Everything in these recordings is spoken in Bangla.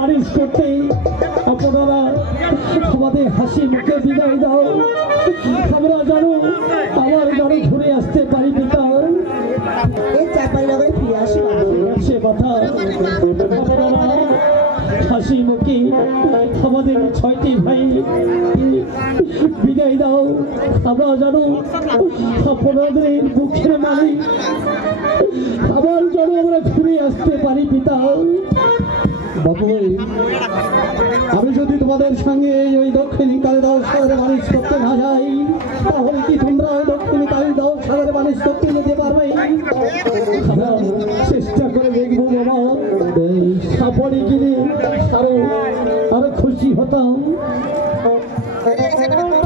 বারিশ করতে আপনারা আমাদের হাসি মুখে বিদায় দাও। আমরা জানো আবার গাড়ি ঘুরে আসতে পারি পিতা, এই চাপাই লাগাই ফিরে আসি সে কথা আপনারা হাসি মুখে আমাদের 6টি ভাই বিদায় দাও। আমরা জানো আপনাদের মুখের মালিক, আবার যেন আমরা ঘুরে আসতে পারি পিতা। বাবু আমি যদি তোমাদের সঙ্গে ওই দক্ষিণী কালিদাস সাগরে বাণিজ্য করতে না যাই, তাহলে কি তোমরা ওই দক্ষিণী কালিদাস সাগরে বাণিজ্য করতে যেতে পারবে? চেষ্টা করে দেখবো বাবা, সাপড়ে গেলে আরো খুশি হতাম।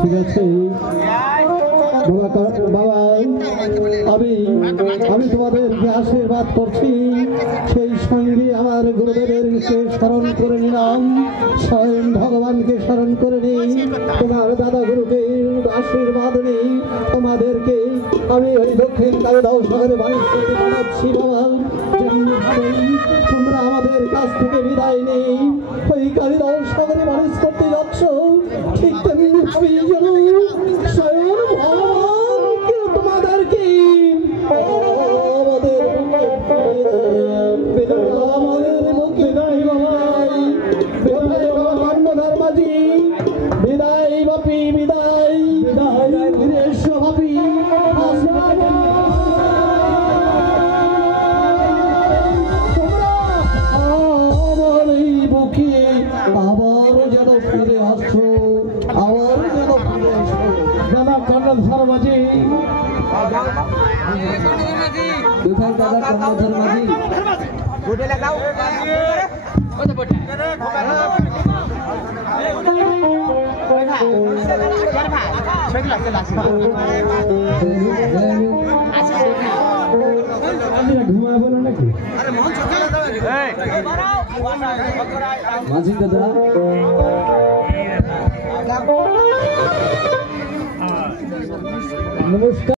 ঠিক আছে বাবা, আমি তোমাদেরকে আশীর্বাদ করছি, সেই সঙ্গে আমার গুরুদেবকে স্মরণ করে নিলাম, স্বয়ং ভগবানকে স্মরণ করে নিই, তোমার দাদা গুরুকে আশীর্বাদ নিই। তোমাদেরকে আমি ওই দক্ষিণ কালিদাস সাগরে বাণিজ্য করতে জানাচ্ছি বাবা। যেমনিভাবেই তোমরা আমাদের কাছ থেকে বিদায় নেই ওই কালিদাস সাগরে বাণিজ্য করতে যাচ্ছ, ঠিক তেমনি ভাবেই যেন স্বয়ং ভগবানকে তোমাদেরকে আমাদের মুখে বিদায় বাবাই, বিদায় বাবা কর্ণধার মাঝি, বিদায় বাপি, বিদায় বিদায় বীরেশ বাপি। আমার এই বুকে আবার যেন ফিরে আসছো, আবার যেন ফিরে আসছো দাদা কর্ণধার মাঝি, দাদা কর্ণধার মাঝি। ঘুমায় বলো নাকি মাঝি দাদা? নমস্কার।